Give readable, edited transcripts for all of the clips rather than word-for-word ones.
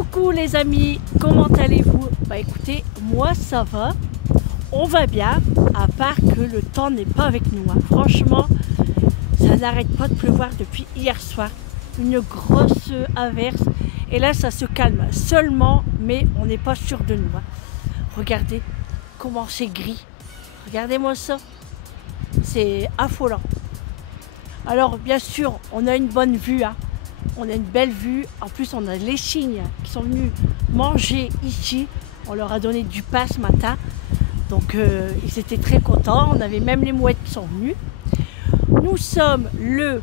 Coucou les amis, comment allez-vous? Bah écoutez, moi ça va, on va bien, à part que le temps n'est pas avec nous. Franchement, ça n'arrête pas de pleuvoir depuis hier soir. Une grosse averse, et là ça se calme seulement, mais on n'est pas sûr de nous. Regardez comment c'est gris, regardez-moi ça, c'est affolant. Alors bien sûr, on a une bonne vue, on a une belle vue. En plus, on a les cygnes qui sont venus manger ici. On leur a donné du pain ce matin. Donc, ils étaient très contents. On avait même les mouettes qui sont venues. Nous sommes le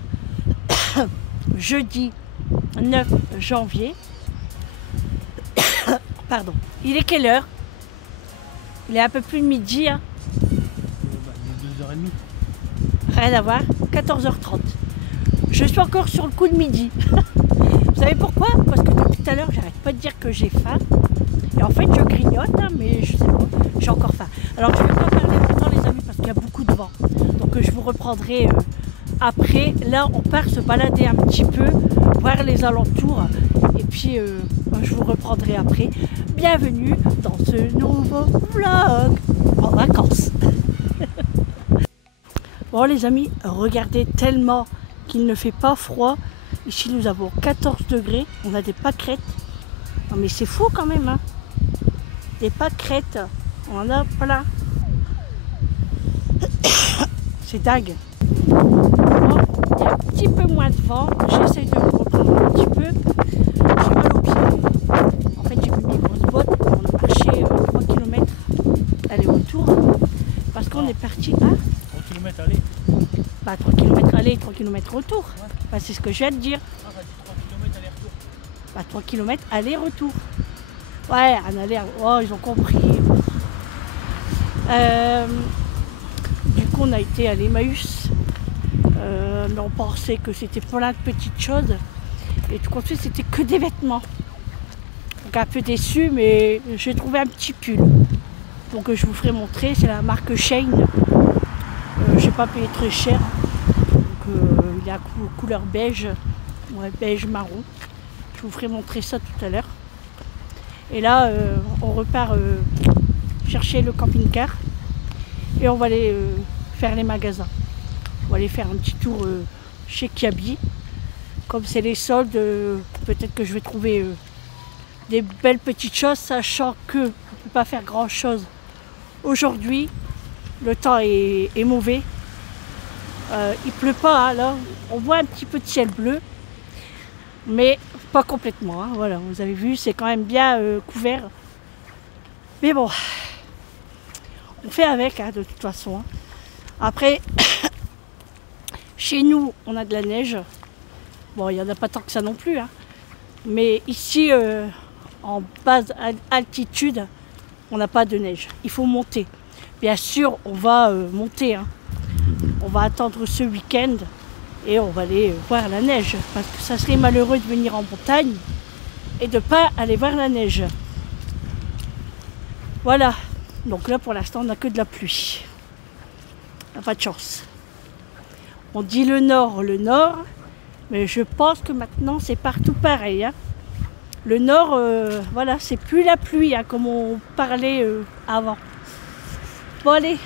jeudi 9 janvier. Pardon. Il est quelle heure? Il est un peu plus de midi. Il est 2h30. Rien à voir. 14h30. Je suis encore sur le coup de midi. Vous savez pourquoi? Parce que depuis tout à l'heure, j'arrête pas de dire que j'ai faim. Et en fait, je grignote, mais je sais pas, j'ai encore faim. Alors, je ne vais pas parler maintenant, les amis, parce qu'il y a beaucoup de vent. Donc, je vous reprendrai après. Là, on part se balader un petit peu, voir les alentours. Et puis, je vous reprendrai après. Bienvenue dans ce nouveau vlog en vacances. Bon, les amis, regardez tellement qu'il ne fait pas froid. Ici, nous avons 14 degrés. On a des pâquerettes. Non, mais c'est fou quand même. Des pâquerettes. On en a plein. C'est dingue. Bon, il y a un petit peu moins de vent. J'essaie de me reprendre un petit peu. J'ai mal aux pieds. En fait, j'ai mis mes grosses bottes. On a marché 3 km aller-retour. Parce qu'on est parti à 3 km aller. 3 km aller, 3 km retour. Ouais. Bah, c'est ce que je viens de dire. Ah, ça dit 3 km aller-retour. 3 km aller-retour. Ouais, un aller. Oh, ils ont compris. Du coup, on a été à l'Emmaüs. Mais on pensait que c'était plein de petites choses. Et tout compte fait, c'était que des vêtements. Donc un peu déçu, mais j'ai trouvé un petit pull. Donc je vous ferai montrer. C'est la marque Shane. J'ai pas payé très cher. Donc il est à couleur beige. Ouais, beige marron. Je vous ferai montrer ça tout à l'heure. Et là, on repart chercher le camping-car. Et on va aller faire les magasins. On va aller faire un petit tour chez Kiabi. Comme c'est les soldes, peut-être que je vais trouver des belles petites choses, sachant qu'on ne peut pas faire grand-chose aujourd'hui. Le temps est mauvais. Il pleut pas, là. On voit un petit peu de ciel bleu. Mais pas complètement. Voilà, vous avez vu, c'est quand même bien couvert. Mais bon, on fait avec, de toute façon. Après, chez nous, on a de la neige. Bon, il n'y en a pas tant que ça non plus. Mais ici, en basse altitude, on n'a pas de neige. Il faut monter. Bien sûr, on va monter. On va attendre ce week-end et on va aller voir la neige. Parce que ça serait malheureux de venir en montagne et de ne pas aller voir la neige. Voilà. Donc là, pour l'instant, on n'a que de la pluie. On n'a pas de chance. On dit le nord, mais je pense que maintenant, c'est partout pareil. Le nord, voilà, c'est plus la pluie, comme on parlait avant. Bon, allez.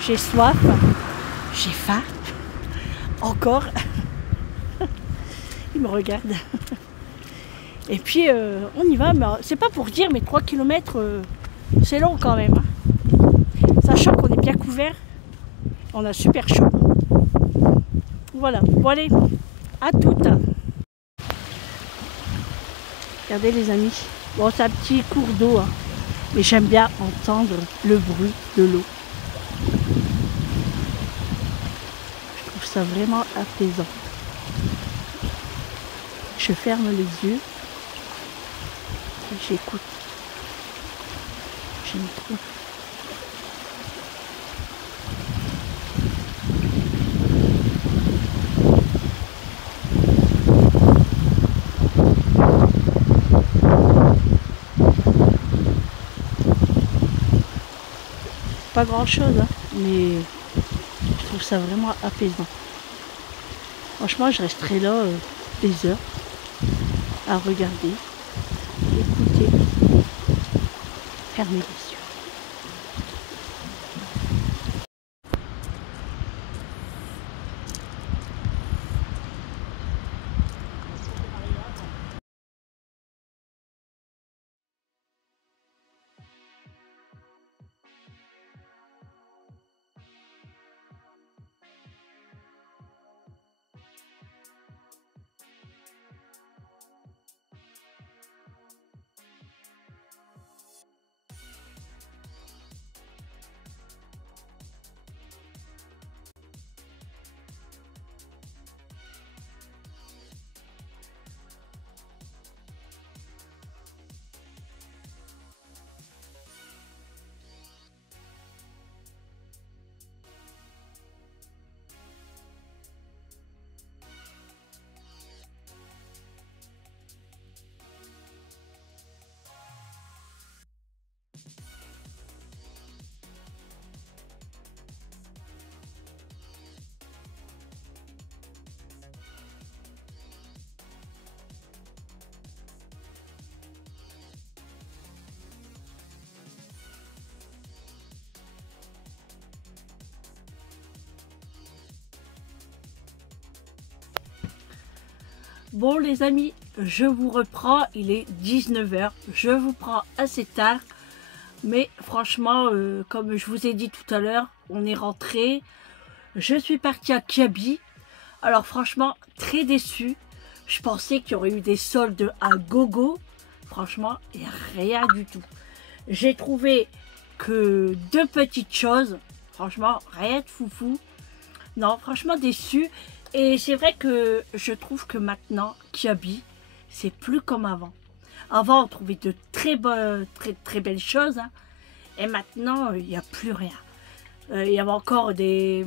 J'ai soif, j'ai faim, encore. Il me regarde. Et puis, on y va, mais c'est pas pour dire, mais 3 km, c'est long quand même. Sachant qu'on est bien couvert, on a super chaud. Voilà, bon allez, à toutes. Regardez les amis, bon c'est un petit cours d'eau, mais j'aime bien entendre le bruit de l'eau. Je trouve ça vraiment apaisant. Je ferme les yeux et j'écoute. J'aime trop. Pas grand chose, mais je trouve ça vraiment apaisant. Franchement, je resterai là des heures. à regarder, écouter, fermer les yeux. Bon les amis, je vous reprends, il est 19 h, je vous prends assez tard, mais franchement, comme je vous ai dit tout à l'heure, on est rentré, je suis partie à Kiabi, alors franchement, très déçue, je pensais qu'il y aurait eu des soldes à gogo, franchement, il n'y a rien du tout. J'ai trouvé que 2 petites choses, franchement, rien de foufou, non, franchement déçue. Et c'est vrai que je trouve que maintenant, Kiabi, c'est plus comme avant. Avant, on trouvait de très belles choses. Hein, et maintenant, il n'y a plus rien. Il y avait encore des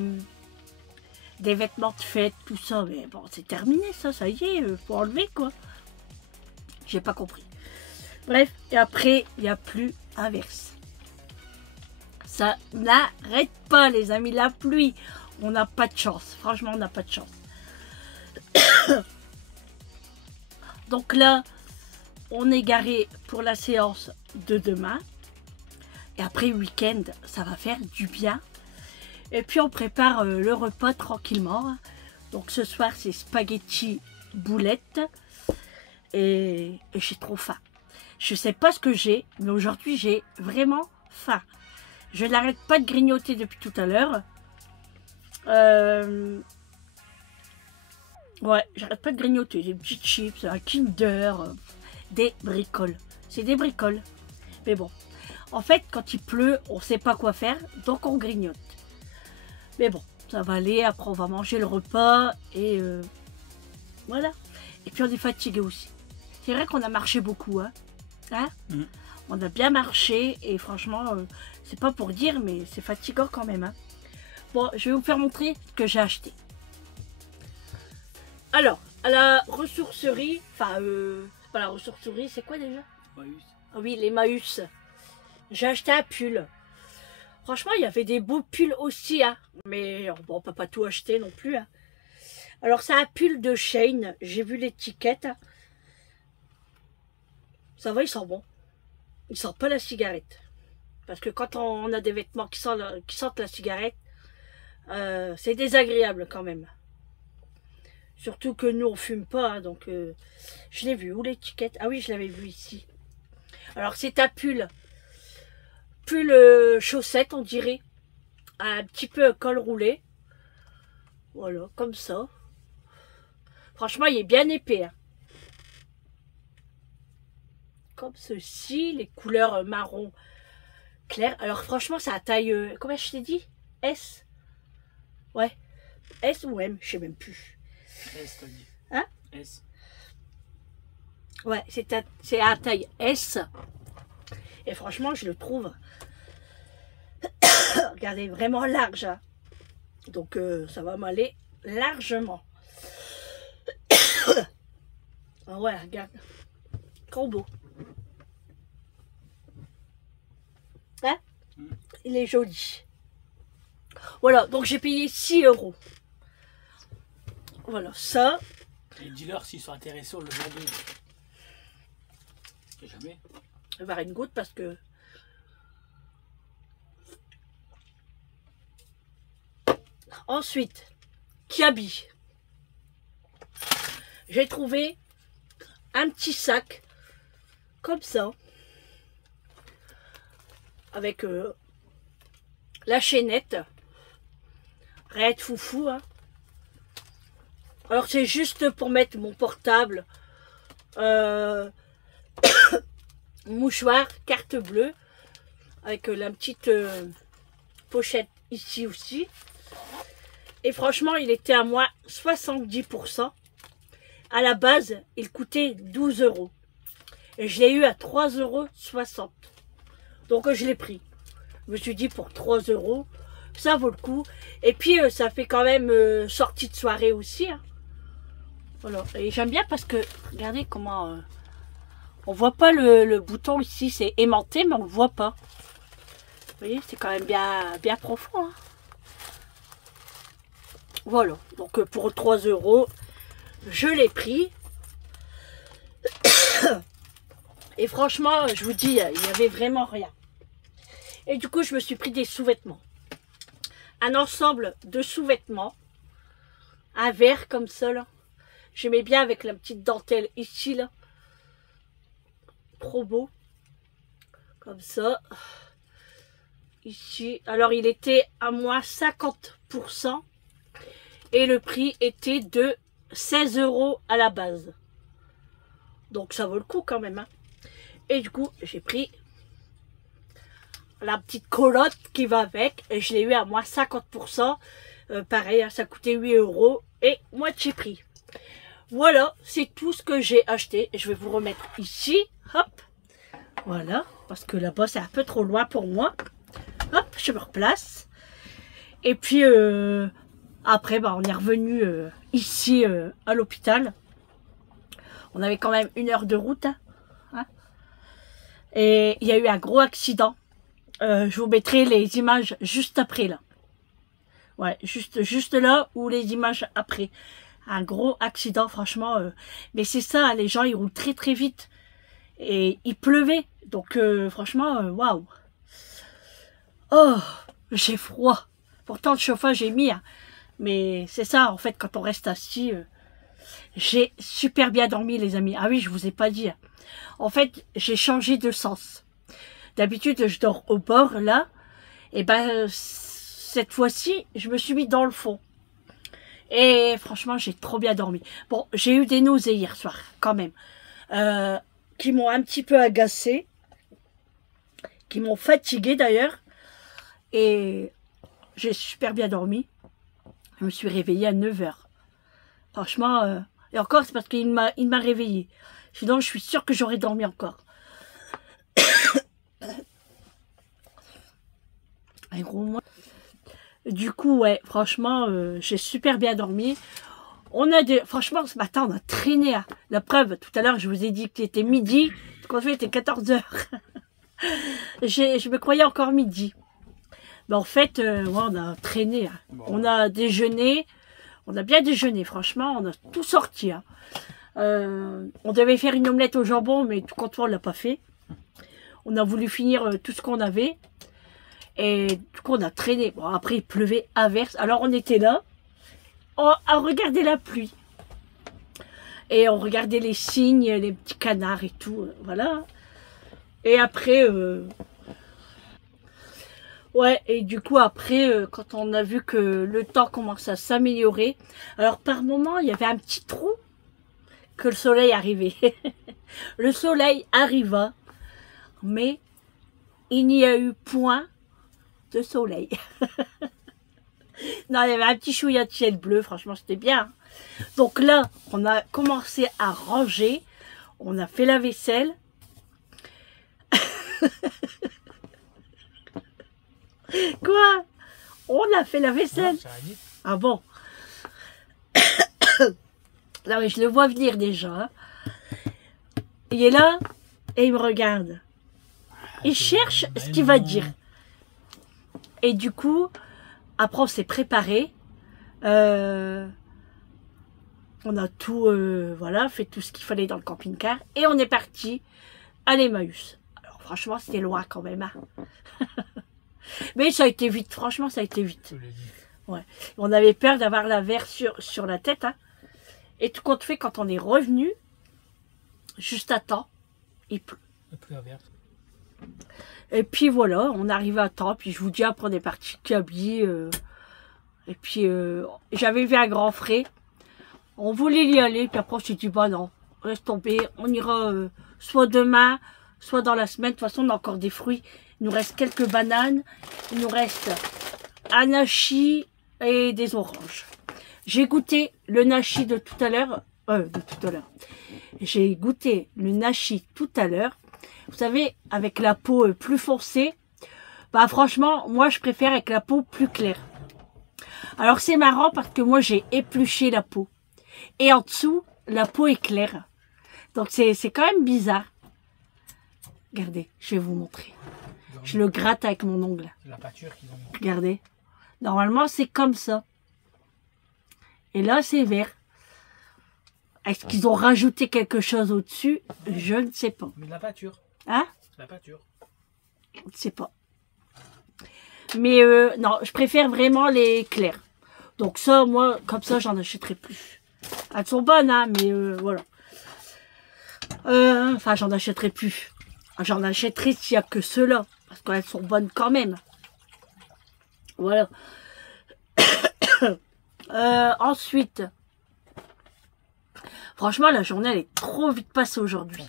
vêtements de fête, tout ça. Mais bon, c'est terminé, ça y est, faut enlever, quoi. J'ai pas compris. Bref, et après, il n'y a plus inverse. Ça n'arrête pas, les amis, la pluie. On n'a pas de chance. Franchement, on n'a pas de chance. Donc là, on est garé pour la séance de demain. Et après, week-end, ça va faire du bien. Et puis, on prépare le repas tranquillement. Donc, ce soir, c'est spaghetti boulettes. Et j'ai trop faim. Je sais pas ce que j'ai, mais aujourd'hui, j'ai vraiment faim. Je n'arrête pas de grignoter depuis tout à l'heure. Ouais, j'arrête pas de grignoter. Des petites chips, un Kinder, des bricoles. C'est des bricoles. Mais bon, en fait, quand il pleut, on sait pas quoi faire, donc on grignote. Mais bon, ça va aller. Après, on va manger le repas et voilà. Et puis, on est fatigué aussi. C'est vrai qu'on a marché beaucoup, hein. On a bien marché et franchement, c'est pas pour dire, mais c'est fatigant quand même, hein. Bon, je vais vous faire montrer ce que j'ai acheté. Alors, à la ressourcerie, enfin, c'est pas la ressourcerie, c'est quoi déjà? Maüs. Ah oui, les Maüs. J'ai acheté un pull. Franchement, il y avait des beaux pulls aussi, hein. Mais bon, on peut pas tout acheter non plus, hein. Alors, c'est un pull de Shein. J'ai vu l'étiquette. Ça va, il sent bon. Il sent pas la cigarette. Parce que quand on a des vêtements qui sentent la cigarette, c'est désagréable quand même. Surtout que nous, on fume pas, hein, donc je l'ai vu. Où l'étiquette? Ah oui, je l'avais vu ici. Alors, c'est un pull. Pull chaussette, on dirait. Un petit peu col roulé. Voilà, comme ça. Franchement, il est bien épais. Hein. Comme ceci, les couleurs marron clair. Alors, franchement, c'est à taille... comment je t'ai dit? S? Ouais. S ou M? Je sais même plus. S, t'as dit. Hein? S. Ouais, c'est à taille S. Et franchement, je le trouve... Regardez, vraiment large. Hein. Donc, ça va m'aller largement. Ah ouais, regarde. Trop beau. Hein? Il est joli. Voilà, donc j'ai payé 6 €. Voilà, ça. Les dealers, s'ils sont intéressés, on le vend. Jamais. Je vais avoir une goutte parce que... Ensuite, Kiabi. J'ai trouvé un petit sac comme ça. Avec la chaînette. Rien de foufou. Hein. Alors c'est juste pour mettre mon portable. Mouchoir, carte bleue. Avec la petite pochette ici aussi. Et franchement, il était à moins 70%. À la base, il coûtait 12 €. Et je l'ai eu à 3,60 €. Donc je l'ai pris. Je me suis dit pour 3 €, ça vaut le coup. Et puis ça fait quand même sortie de soirée aussi. Hein. Voilà. Et j'aime bien parce que, regardez comment... on voit pas le bouton ici, c'est aimanté, mais on le voit pas. Vous voyez, c'est quand même bien profond. Hein. Voilà, donc pour 3 €, je l'ai pris. Et franchement, je vous dis, il n'y avait vraiment rien. Et du coup, je me suis pris des sous-vêtements. Un ensemble de sous-vêtements. Un vert comme ça, là. J'aimais bien avec la petite dentelle ici, là. Trop beau. Comme ça. Ici. Alors, il était à moins 50%. Et le prix était de 16 € à la base. Donc ça vaut le coup quand même. Hein. Et du coup, j'ai pris la petite colotte qui va avec. Et je l'ai eu à moins 50%. Pareil, hein, ça coûtait 8 €. Et moi, j'ai pris. Voilà, c'est tout ce que j'ai acheté. Je vais vous remettre ici. Hop. Voilà. Parce que là-bas, c'est un peu trop loin pour moi. Hop, je me replace. Et puis... après, bah, on est revenu ici à l'hôpital. On avait quand même 1 heure de route. Hein. Et il y a eu un gros accident. Je vous mettrai les images juste après là. Ouais, juste là ou les images après. Un gros accident, franchement. Mais c'est ça, les gens ils roulent très très vite. Et il pleuvait. Donc franchement, waouh. Oh, j'ai froid. Pourtant le chauffage j'ai mis. Hein. Mais c'est ça, en fait, quand on reste assis, j'ai super bien dormi, les amis. Ah oui, je vous ai pas dit. En fait, j'ai changé de sens. D'habitude, je dors au bord, là. Et ben, cette fois-ci, je me suis mis dans le fond. Et franchement, j'ai trop bien dormi. Bon, j'ai eu des nausées hier soir, quand même. Qui m'ont un petit peu agacée. Qui m'ont fatiguée, d'ailleurs. Et j'ai super bien dormi. Je me suis réveillée à 9 h. Franchement, et encore, c'est parce qu'il m'a réveillée. Sinon, je suis sûre que j'aurais dormi encore. Un gros mois. Du coup, ouais, franchement, j'ai super bien dormi. Franchement, ce matin, on a traîné. Hein. La preuve, tout à l'heure, je vous ai dit qu'il était midi. Quand il était 14 h. Je me croyais encore midi. Mais en fait, ouais, on a traîné. Hein. Bon. On a déjeuné. On a bien déjeuné, franchement. On a tout sorti. Hein. On devait faire une omelette au jambon, mais tout compte fait, on ne l'a pas fait. On a voulu finir tout ce qu'on avait. Et du coup, on a traîné. Bon, après, il pleuvait à verse. Alors, on était là. À regarder la pluie. Et on regardait les cygnes, les petits canards et tout. Voilà. Et après... ouais, et du coup, après, quand on a vu que le temps commençait à s'améliorer, alors par moment, il y avait un petit trou que le soleil arrivait. Le soleil arriva, mais il n'y a eu point de soleil. Non, il y avait un petit chouïa de ciel bleu, franchement, c'était bien. Donc là, on a commencé à ranger, on a fait la vaisselle. Quoi? On a fait la vaisselle? Non, ah bon? Non mais je le vois venir déjà. Hein. Il est là et il me regarde. Il cherche ce qu'il va dire. Et du coup, après on s'est préparé. On a tout, voilà, fait tout ce qu'il fallait dans le camping-car. Et on est parti à l'Emmaüs. Alors franchement, c'était loin quand même. Hein. Mais ça a été vite, franchement, ça a été vite. Ouais. On avait peur d'avoir la verre sur la tête. Hein. Et tout compte fait, quand on est revenu, juste à temps, il pleut. Et puis voilà, on arrive à temps. Puis je vous dis, après on est parti Kaby. Et puis j'avais vu un grand frais. On voulait y aller. Puis après on s'est dit, bah non, laisse tomber. On ira soit demain, soit dans la semaine. De toute façon, on a encore des fruits. Il nous reste quelques bananes. Il nous reste un nachi et des oranges. J'ai goûté le nachi de tout à l'heure. J'ai goûté le nachi tout à l'heure. Vous savez, avec la peau plus foncée, bah franchement, moi je préfère avec la peau plus claire. Alors c'est marrant parce que moi j'ai épluché la peau. Et en dessous, la peau est claire. Donc c'est quand même bizarre. Regardez, je vais vous montrer. Je le gratte avec mon ongle. La pâture qu'ils ont mis. Regardez. Normalement c'est comme ça. Et là c'est vert. Est-ce qu'ils ont rajouté quelque chose au-dessus? Je ne sais pas. Mais de la pâture. Hein? La pâture. Je ne sais pas. Mais non, je préfère vraiment les clairs. Donc ça, moi, comme ça, j'en achèterai plus. Elles sont bonnes, hein, mais voilà. Enfin, j'en achèterai plus. J'en achèterai s'il n'y a que ceux-là. Parce qu'elles sont bonnes quand même. Voilà. Ensuite, franchement, la journée, elle est trop vite passée aujourd'hui.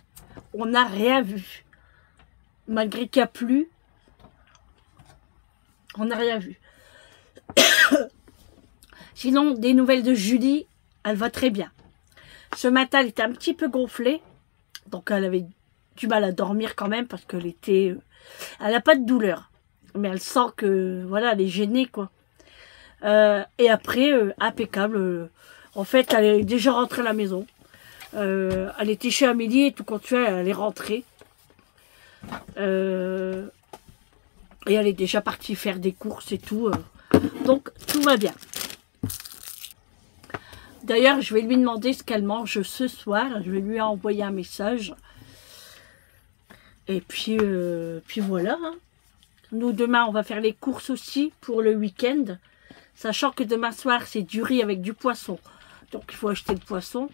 On n'a rien vu. Malgré qu'il y a plu, on n'a rien vu. Sinon, des nouvelles de Julie, elle va très bien. Ce matin, elle était un petit peu gonflée. Donc, elle avait du mal à dormir quand même parce qu'elle était... Elle n'a pas de douleur. Mais elle sent que, voilà, elle est gênée, quoi. Et après, impeccable. En fait, elle est déjà rentrée à la maison. Elle était chez Amélie et tout compte fait, elle est rentrée. Et elle est déjà partie faire des courses et tout. Donc, tout va bien. D'ailleurs, je vais lui demander ce qu'elle mange ce soir. Je vais lui envoyer un message. Et puis voilà. Hein. Nous, demain, on va faire les courses aussi pour le week-end. Sachant que demain soir, c'est du riz avec du poisson. Donc, il faut acheter le poisson.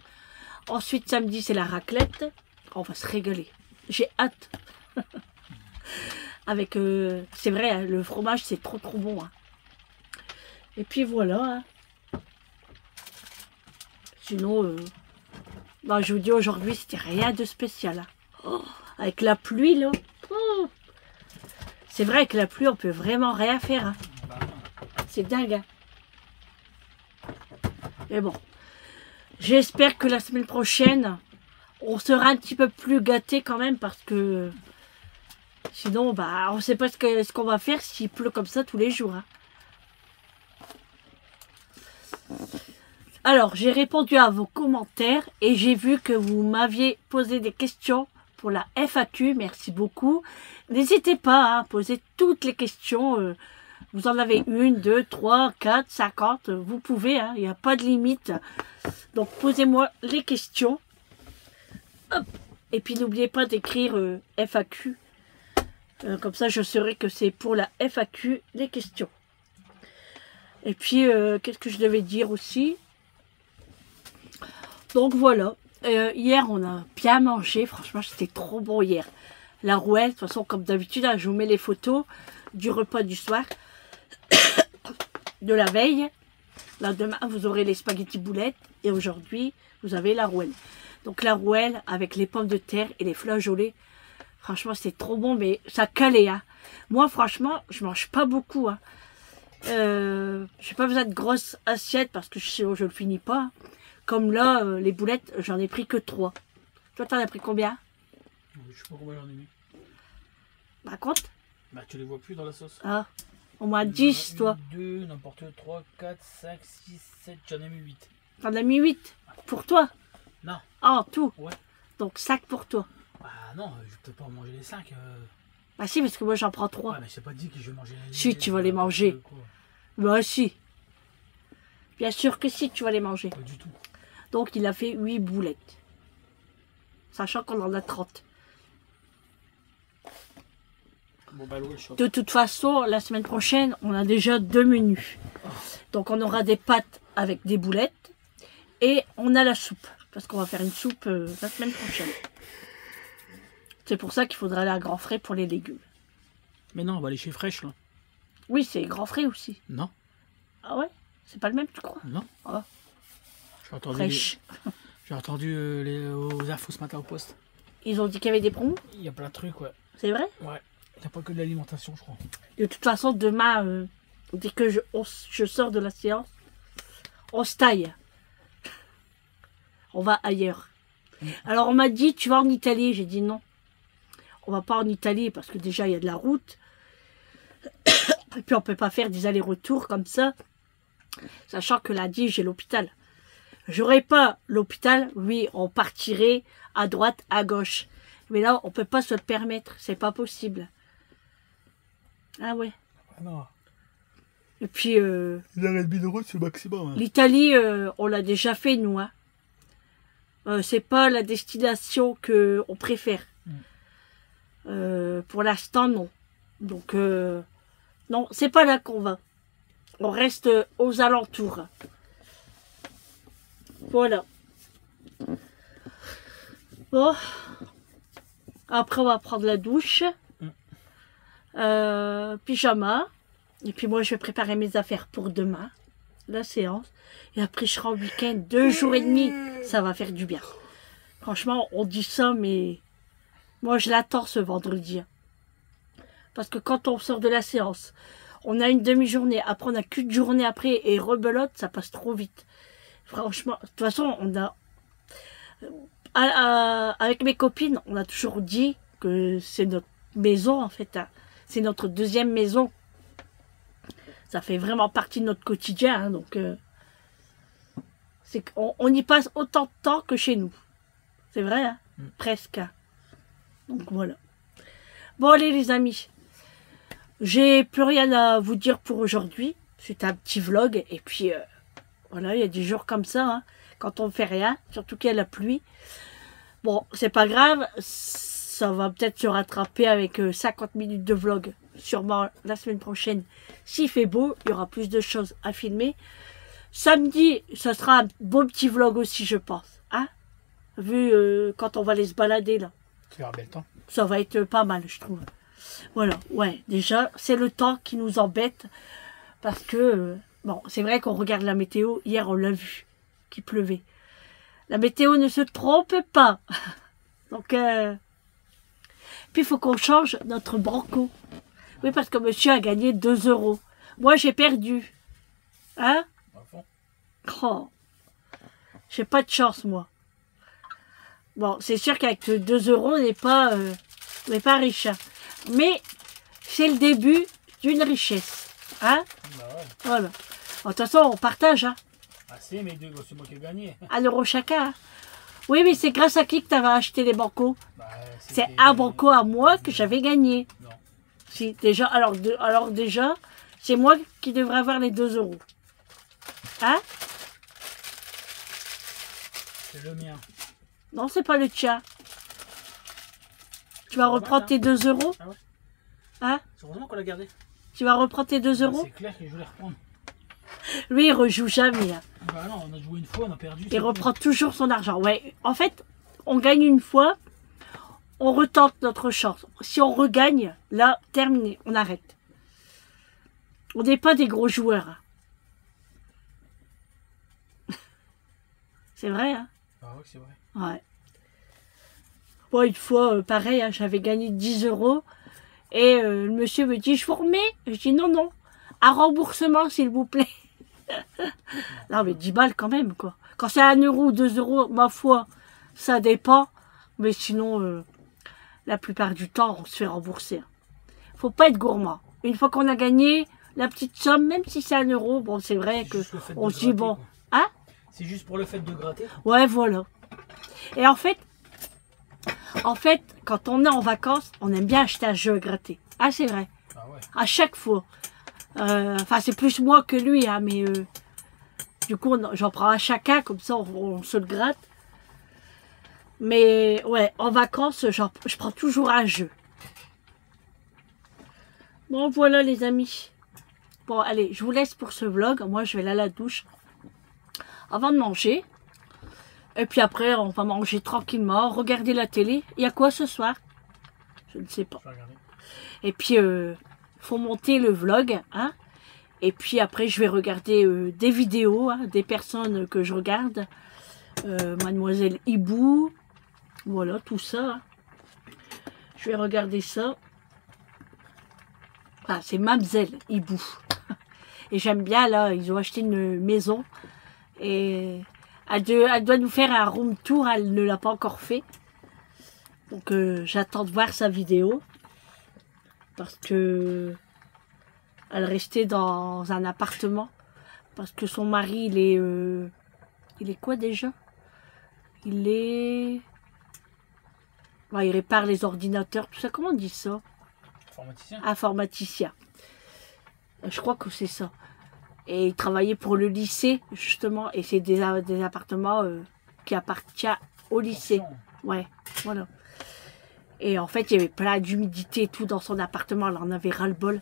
Ensuite, samedi, c'est la raclette. On va se régaler. J'ai hâte. Avec, c'est vrai, hein, le fromage, c'est trop bon. Hein. Et puis voilà. Hein. Sinon, bah, je vous dis aujourd'hui, c'était rien de spécial. Hein. Oh, avec la pluie, là. Oh. C'est vrai, avec la pluie, on peut vraiment rien faire. Hein. C'est dingue. Hein. Mais bon. J'espère que la semaine prochaine, on sera un petit peu plus gâtés quand même parce que sinon, bah, on ne sait pas ce qu'on va faire s'il pleut comme ça tous les jours. Hein. Alors, j'ai répondu à vos commentaires et j'ai vu que vous m'aviez posé des questions pour la FAQ. Merci beaucoup. N'hésitez pas à poser toutes les questions. Vous en avez 1, 2, 3, 4, 50. Vous pouvez, hein, il n'y a pas de limite. Donc, posez-moi les questions. Hop. Et puis, n'oubliez pas d'écrire FAQ. Comme ça, je saurai que c'est pour la FAQ, les questions. Et puis, qu'est-ce que je devais dire aussi? Donc, voilà. Hier, on a bien mangé. Franchement, c'était trop bon hier. La rouelle, de toute façon, comme d'habitude, hein, je vous mets les photos du repas du soir. De la veille. Là, demain, vous aurez les spaghettis boulettes. Et aujourd'hui, vous avez la rouelle. Donc, la rouelle avec les pommes de terre et les flageolets. Franchement, c'est trop bon, mais ça calait. Hein. Moi, franchement, je mange pas beaucoup. Hein. Je n'ai pas besoin de grosses assiettes parce que je le finis pas. Comme là, les boulettes, j'en ai pris que 3. Toi, t'en as pris combien? Je sais pas combien j'en ai mis. Bah, compte. Bah, tu les vois plus dans la sauce. Ah, au moins 10, toi. 2, n'importe 3, 4, 5, 6, 7, j'en ai mis 8. T'en as mis 8 pour toi? Non. Ah, tout. Ouais. Donc 5 pour toi. Bah non, je vais peut-être pas en manger les 5. Bah si, parce que moi j'en prends 3. Ouais, mais c'est pas dit que je vais manger les... Si, tu vas les manger. Bah si. Bien sûr que si, tu vas les manger. Pas du tout. Donc il a fait 8 boulettes. Sachant qu'on en a 30. Bon, bah, le choc. De toute façon, la semaine prochaine, on a déjà 2 menus. Donc on aura des pâtes avec des boulettes et on a la soupe. Parce qu'on va faire une soupe la semaine prochaine. C'est pour ça qu'il faudra aller à Grand Frais pour les légumes. Mais non, on va aller chez Fraîche, là. Oui, c'est Grand Frais aussi. Non. Ah ouais? C'est pas le même, tu crois? Non. Ah. J'ai entendu, Fraîche. j'ai entendu aux infos ce matin au poste. Ils ont dit qu'il y avait des promos? Il y a plein de trucs, ouais. C'est vrai? Ouais. Il n'y a pas que de l'alimentation, je crois. De toute façon, demain, dès que je sors de la séance, on se taille. On va ailleurs. Alors on m'a dit, tu vas en Italie? J'ai dit non. On va pas en Italie parce que déjà il y a de la route. Et puis on peut pas faire des allers-retours comme ça. Sachant que lundi j'ai l'hôpital. J'aurais pas l'hôpital, oui, on partirait à droite, à gauche. Mais là, on peut pas se le permettre. C'est pas possible. Ah ouais. Ah non. Et puis... 1h30 de route, c'est le maximum. Hein. L'Italie, on l'a déjà fait, nous. Hein. C'est pas la destination qu'on préfère. Pour l'instant, non. Donc, non, c'est pas là qu'on va. On reste aux alentours. Voilà. Bon. Après, on va prendre la douche. Pyjama. Et puis moi, je vais préparer mes affaires pour demain. La séance. Et après, je serai en week-end. 2 jours et demi. Ça va faire du bien. Franchement, on dit ça, mais... Moi, je l'attends ce vendredi. Parce que quand on sort de la séance, on a une demi-journée. Après, on n'a qu'une journée après. Et rebelote, ça passe trop vite. Franchement, de toute façon, on a... avec mes copines, on a toujours dit que c'est notre maison, en fait. Hein. C'est notre deuxième maison. Ça fait vraiment partie de notre quotidien. Hein, donc, on y passe autant de temps que chez nous. C'est vrai, hein, presque. Donc, voilà. Bon, allez, les amis. J'ai plus rien à vous dire pour aujourd'hui. C'est un petit vlog. Et puis, voilà, il y a des jours comme ça, hein, quand on ne fait rien, surtout qu'il y a la pluie. Bon, c'est pas grave. Ça va peut-être se rattraper avec 50 minutes de vlog. Sûrement la semaine prochaine. S'il fait beau, il y aura plus de choses à filmer. Samedi, ce sera un beau petit vlog aussi, je pense. Hein? Vu quand on va aller se balader, là. Tu verras bien le temps. Ça va être pas mal, je trouve. Voilà, ouais, déjà, c'est le temps qui nous embête. Parce que, bon, c'est vrai qu'on regarde la météo. Hier, on l'a vu, qu'il pleuvait. La météo ne se trompe pas. Donc, puis il faut qu'on change notre banco. Oui, parce que monsieur a gagné 2 €. Moi, j'ai perdu. Hein? Oh. J'ai pas de chance, moi. Bon, c'est sûr qu'avec 2 €, on n'est pas riche. Hein. Mais c'est le début d'une richesse. Hein? Bah ouais. Voilà. De toute façon, on partage. Hein? Ah si, mais c'est moi qui ai gagné. 1 € chacun. Hein? Oui, mais c'est grâce à qui que tu avais acheté les bancos? Bah, c'est un banco à moi que j'avais gagné. Non. Si, déjà, alors déjà, c'est moi qui devrais avoir les 2 €. Hein? C'est le mien. Non, c'est pas le tien. Tu vas reprendre tes 2 €? Ah ouais? Hein? C'est heureusement qu'on l'a gardé. Tu vas reprendre tes 2 €? C'est clair que je vais les reprendre. Lui, il rejoue jamais. Hein. Bah non, on a joué une fois, on a perdu. Il reprend toujours son argent. Ouais. En fait, on gagne une fois, on retente notre chance. Si on regagne, là, terminé, on arrête. On n'est pas des gros joueurs. Hein. C'est vrai, hein? Ah ouais, c'est vrai. Ouais. Bon, une fois, pareil, hein, j'avais gagné 10 € et le monsieur me dit, je vous remets? Je dis non, non, un remboursement, s'il vous plaît. Non, mais 10 balles quand même, quoi. Quand c'est 1 € ou 2 €, ma foi, ça dépend. Mais sinon, la plupart du temps, on se fait rembourser. Faut pas être gourmand. Une fois qu'on a gagné la petite somme, même si c'est 1 €, bon, c'est vrai que on se dit, bon, quoi. hein? C'est juste pour le fait de gratter. Ouais, voilà. Et en fait, quand on est en vacances, on aime bien acheter un jeu à gratter. Ah, c'est vrai. Ah ouais. À chaque fois. Enfin, c'est plus moi que lui, hein, mais du coup, j'en prends un chacun, comme ça, on se le gratte. Mais ouais, en vacances, je prends toujours un jeu. Bon, voilà les amis. Bon, allez, je vous laisse pour ce vlog. Moi, je vais aller à la douche avant de manger. Et puis après, on va manger tranquillement, regarder la télé. Il y a quoi ce soir? Je ne sais pas. Et puis, faut monter le vlog, hein. Et puis après, je vais regarder des vidéos, hein, des personnes que je regarde. Mademoiselle Hibou. Voilà, tout ça. Hein. Je vais regarder ça. Ah, c'est Mamzelle Hibou. Et j'aime bien, là, ils ont acheté une maison. Et elle doit nous faire un room tour, elle ne l'a pas encore fait. Donc j'attends de voir sa vidéo. Parce que elle restait dans un appartement. Parce que son mari, il est quoi déjà? Il est... Ouais, il répare les ordinateurs, tout ça. Comment on dit ça? Informaticien. Informaticien. Je crois que c'est ça. Et il travaillait pour le lycée, justement. Et c'est des appartements qui appartiennent au lycée. Ouais, voilà. Et en fait, il y avait plein d'humidité et tout dans son appartement. Elle en avait ras-le-bol.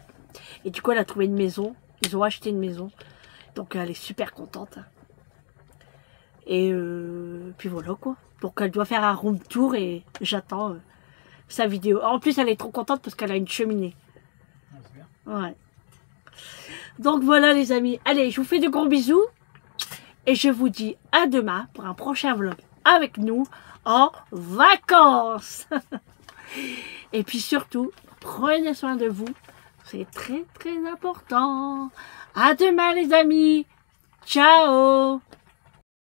Et du coup, elle a trouvé une maison. Ils ont acheté une maison. Donc, elle est super contente. Et puis voilà, quoi. Donc, elle doit faire un room tour et j'attends sa vidéo. En plus, elle est trop contente parce qu'elle a une cheminée. Ah, c'est bien. Ouais. Donc, voilà, les amis. Allez, je vous fais de gros bisous. Et je vous dis à demain pour un prochain vlog avec nous en vacances. Et puis surtout, prenez soin de vous. C'est très, très important. À demain, les amis. Ciao.